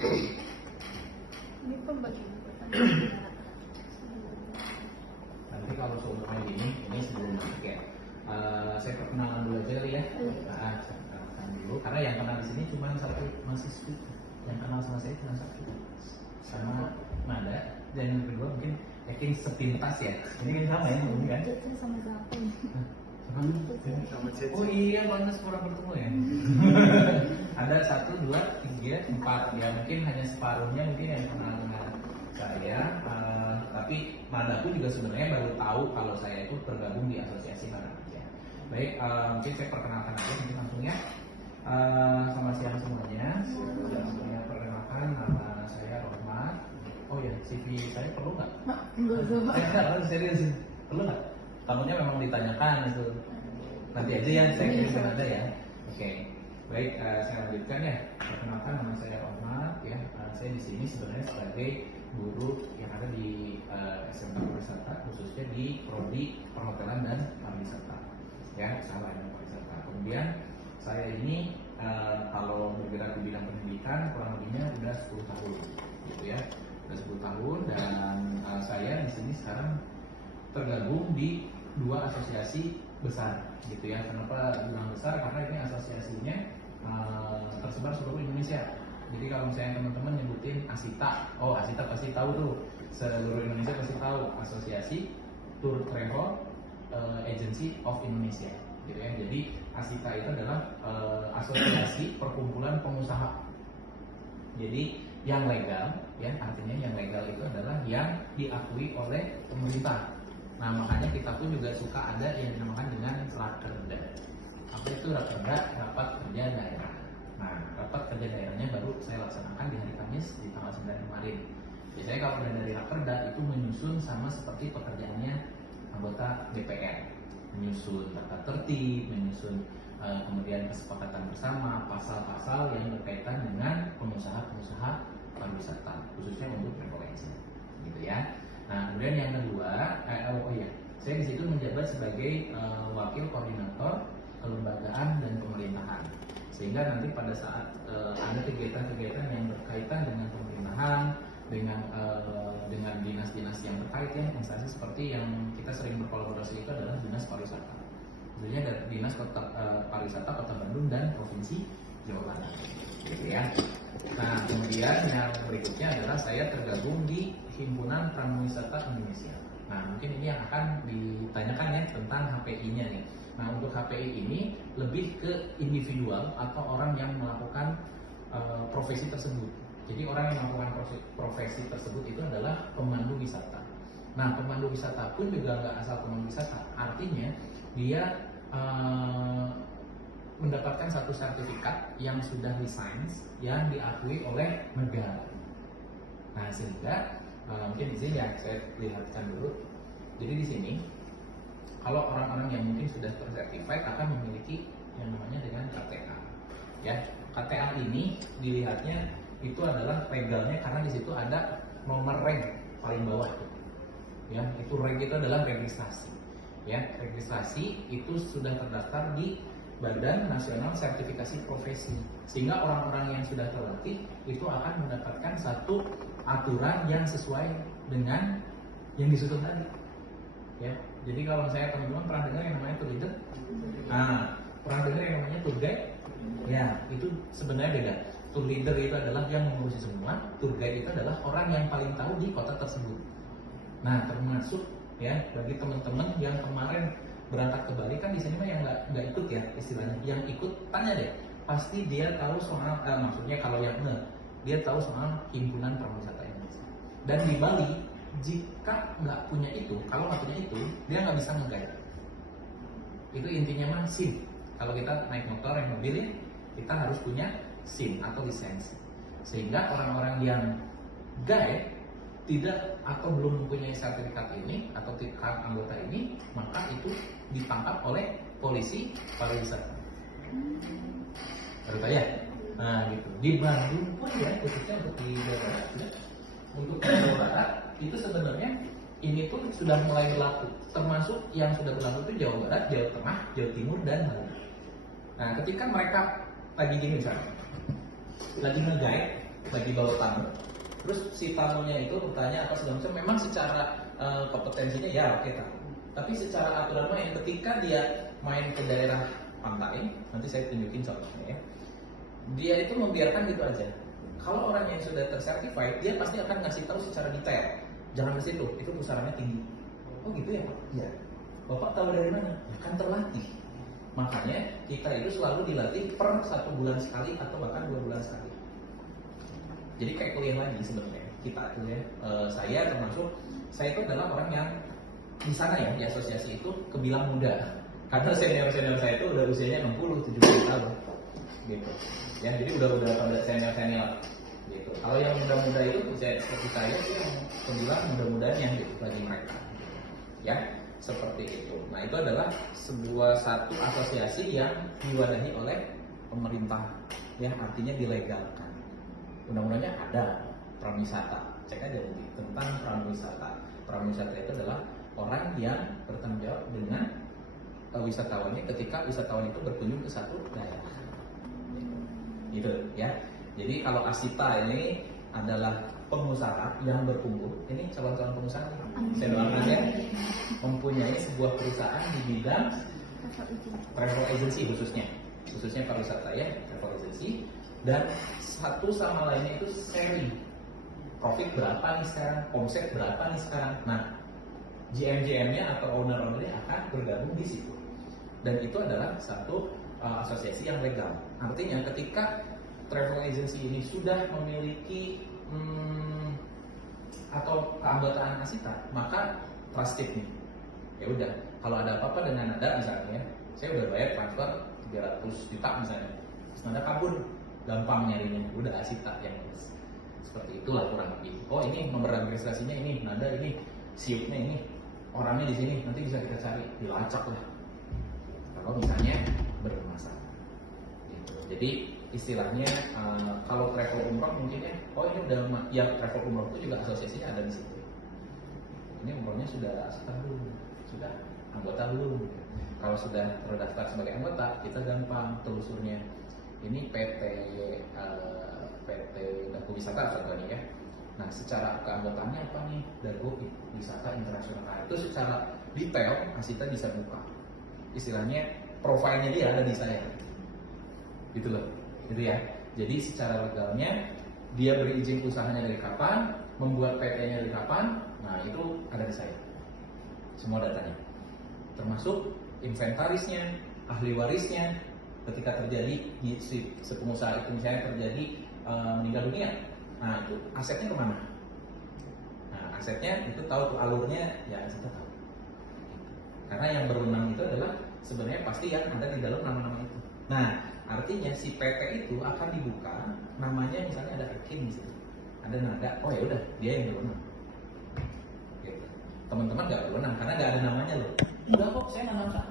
Ini pembagian pertanyaan. Nanti kalau seumuran ini sebelum masuk ya, saya perkenalan dulu aja kali ya. Saya perkenalkan dulu, karena yang kenal di sini cuma satu mahasiswa, yang kenal sama saya cuma satu, sama Nada. Dan yang kedua mungkin yakin sepintas ya. Ini kan sama ya, mungkin kan? Saya sama siapa ini? Oh iya, panas kurang bertemu ya. Ada 1, 2, 3, 4 ya, mungkin hanya separuhnya mungkin yang kenal dengan saya. Tapi Nada pun juga sebenarnya baru tahu kalau saya itu tergabung di asosiasi Nada Kerja. Baik, mungkin saya perkenalkan aja mungkin langsung ya. Selamat siang semuanya. Saya perkenalkan, nama saya Rohmat. Oh ya, CV saya perlu nggak? Enggak, serius. Perlu nggak? Tamunya memang ditanyakan itu. Nanti aja ya, saya kirimkan ada ya. Oke. Baik, saya lanjutkan ya. Perkenalkan, nama saya Rohmat ya. Saya di sini sebenarnya sebagai guru yang ada di SMK Pariwisata, khususnya di prodi perhotelan dan pariwisata. Ya, salah yang pariwisata. Kemudian saya ini kalau bergerak di bidang pendidikan kurang lebihnya udah 10 tahun, gitu ya. Udah 10 tahun dan saya di sini sekarang tergabung di 2 asosiasi besar, gitu ya. Kenapa bilang besar? Karena ini asosiasinya tersebar seluruh Indonesia. Jadi kalau misalnya teman-teman nyebutin ASITA, oh ASITA pasti tahu tuh, seluruh Indonesia pasti tahu, Asosiasi Tour Travel Agency of Indonesia, gitu ya. Jadi ASITA itu adalah asosiasi perkumpulan pengusaha. Jadi yang legal, ya artinya yang legal itu adalah yang diakui oleh pemerintah. Nah makanya kita pun juga suka ada yang dinamakan dengan Rakerda. Apa itu Rakerda? Rapat Kerja Daerah. Nah rapat kerja daerahnya baru saya laksanakan di hari Kamis di tanggal 9 kemarin. Biasanya kalau udah dari Rakerda itu menyusun sama seperti pekerjaannya anggota DPR, menyusun tata tertib, menyusun kemudian kesepakatan bersama, pasal-pasal yang berkaitan dengan pengusaha-pengusaha pariwisata, khususnya untuk travel agent, gitu ya. Nah, kemudian yang kedua, saya di situ menjabat sebagai wakil koordinator kelembagaan dan pemerintahan. Sehingga nanti pada saat ada kegiatan-kegiatan yang berkaitan dengan pemerintahan, dengan dinas-dinas yang terkait ya, instansi seperti yang kita sering berkolaborasi itu adalah dinas pariwisata. Sebenarnya ada dinas pariwisata Kota Bandung dan Provinsi Jawa Barat, gitu ya. Nah, kemudian yang berikutnya adalah saya tergabung di Himpunan Pramuwisata Indonesia. Nah, mungkin ini yang akan ditanyakan ya tentang HPI-nya nih. Nah, untuk HPI ini lebih ke individual atau orang yang melakukan profesi tersebut. Jadi orang yang melakukan profesi tersebut itu adalah pemandu wisata. Nah, pemandu wisata pun juga nggak asal pemandu wisata. Artinya dia mendapatkan satu sertifikat yang sudah lisensi yang diakui oleh negara. Nah, sehingga mungkin di sini ya saya lihatkan dulu. Jadi di sini kalau orang-orang yang mungkin sudah tersertifikat akan memiliki yang namanya dengan KTA. Ya, KTA ini dilihatnya itu adalah legalnya karena di situ ada nomor rank paling bawah tuh. Ya, itu rank itu adalah registrasi. Ya, registrasi itu sudah terdaftar di Badan Nasional Sertifikasi Profesi, sehingga orang-orang yang sudah terlatih itu akan mendapatkan satu aturan yang sesuai dengan yang disusun tadi. Ya, jadi kalau saya teman-teman pernah dengar yang namanya tour leader, pernah dengar yang namanya tour guide, ya itu sebenarnya beda. Tour leader itu adalah yang mengurusi semua, tour guide itu adalah orang yang paling tahu di kota tersebut. Nah, termasuk ya bagi teman-teman yang kemarin berangkat ke Bali kan di sini mah yang nggak ikut ya istilahnya, yang ikut tanya deh, pasti dia tahu soal maksudnya kalau yang dia tahu soal Himpunan Pramuwisata Indonesia. Dan di Bali jika nggak punya itu, kalau nggak punya itu dia nggak bisa nge-guide. Itu intinya mah SIM. Kalau kita naik motor, naik mobil ya, kita harus punya SIM atau lisensi. Sehingga orang-orang yang guide tidak atau belum mempunyai sertifikat ini atau tiket anggota ini, maka itu ditangkap oleh polisi pariwisata. Baru ya? Nah gitu. Di Bandung pun ya, khususnya untuk di Jawa Barat, ya, untuk Jawa Barat itu sebenarnya ini pun sudah mulai berlaku. Termasuk yang sudah berlaku itu Jawa Barat, Jawa Tengah, Jawa Timur dan Bali. Nah, ketika mereka lagi gini misalnya, lagi nge-guide, lagi bawa tamu, terus si tamunya itu bertanya apa segala macam, memang secara kompetensinya ya oke tahu, tapi secara aturan main ketika dia main ke daerah pantai, nanti saya tunjukin contohnya ya, dia itu membiarkan gitu aja. Kalau orang yang sudah tersertified, dia pasti akan ngasih tahu secara detail, jangan ke situ, itu pusarannya tinggi. Oh gitu ya Pak? Iya. Bapak tahu dari mana? Ya kan terlatih. Makanya kita itu selalu dilatih per 1 bulan sekali atau bahkan 2 bulan sekali. Jadi kayak kuliah lagi sebenarnya. Kita itu ya, saya termasuk, saya itu adalah orang yang di sana ya, di asosiasi itu kebilang muda. Karena senior-senior saya itu udah usianya 60-70 tahun. Gitu. Ya, jadi udah pada senior-senior gitu. Kalau yang muda-muda itu seperti saya itu yang kebilang muda-mudanya gitu bagi mereka. Ya, seperti itu. Nah, itu adalah satu asosiasi yang diwadahi oleh pemerintah. Ya, artinya dilegalkan. Undang-undangnya ada, prawisata. Cek aja nanti tentang prawisata. Prawisata itu adalah orang yang bertanggung jawab dengan wisatawannya ketika wisatawan itu berkunjung ke satu daerah. Gitu ya. Jadi kalau Asita ini adalah pengusaha yang berkumpul. Ini calon-calon pengusaha. Saya doakan ya, mempunyai sebuah perusahaan di bidang travel agency khususnya pariwisata ya, travel agency, dan satu sama lainnya itu sharing. Profit berapa nih sekarang, omset berapa nih sekarang. Nah, GM-nya atau owner-ownernya akan bergabung di situ. Dan itu adalah satu asosiasi yang legal. Artinya ketika travel agency ini sudah memiliki atau keanggotaan Asita, maka trusted nih. Ya udah, kalau ada apa-apa dengan Nada misalnya, saya udah bayar transfer 300 juta misalnya, terus Nada kabur, gampang nyarinya, udah Asita yang ngurus. Seperti itulah kurang lebih. Oh ini nomor registrasinya ini, Nada ini, siupnya ini, orangnya di sini, nanti bisa kita cari, dilacak lah. Kalau misalnya bermasalah. Gitu. Jadi istilahnya kalau travel umroh mungkin ya, oh ini udah ya travel umroh itu juga asosiasinya ada di situ. Ini umrohnya sudah Asita belum, sudah anggota belum. Kalau sudah terdaftar sebagai anggota, kita gampang telusurnya. Ini PT Dago Wisata contohnya ya. Nah, secara keanggotaannya apa nih? Dago Wisata Internasional. Itu secara detail Asita bisa buka. Istilahnya profilnya dia ada di saya. Gitu loh. Gitu ya. Jadi secara legalnya dia berizin usahanya dari kapan, membuat PT-nya dari kapan, nah itu ada di saya. Semua datanya. Termasuk inventarisnya, ahli warisnya, ketika terjadi di sepengusaha itu misalnya terjadi meninggal dunia, nah itu asetnya kemana? Nah asetnya itu tahu tuh alurnya, ya kita tahu. Karena yang berwenang itu adalah sebenarnya pasti yang ada di dalam nama-nama itu. Nah artinya si PT itu akan dibuka, namanya misalnya ada Ekin di situ, ada Nada, oh ya udah dia yang berwenang. Gitu. Teman-teman nggak berwenang karena nggak ada namanya loh. Enggak kok, saya nggak namanya.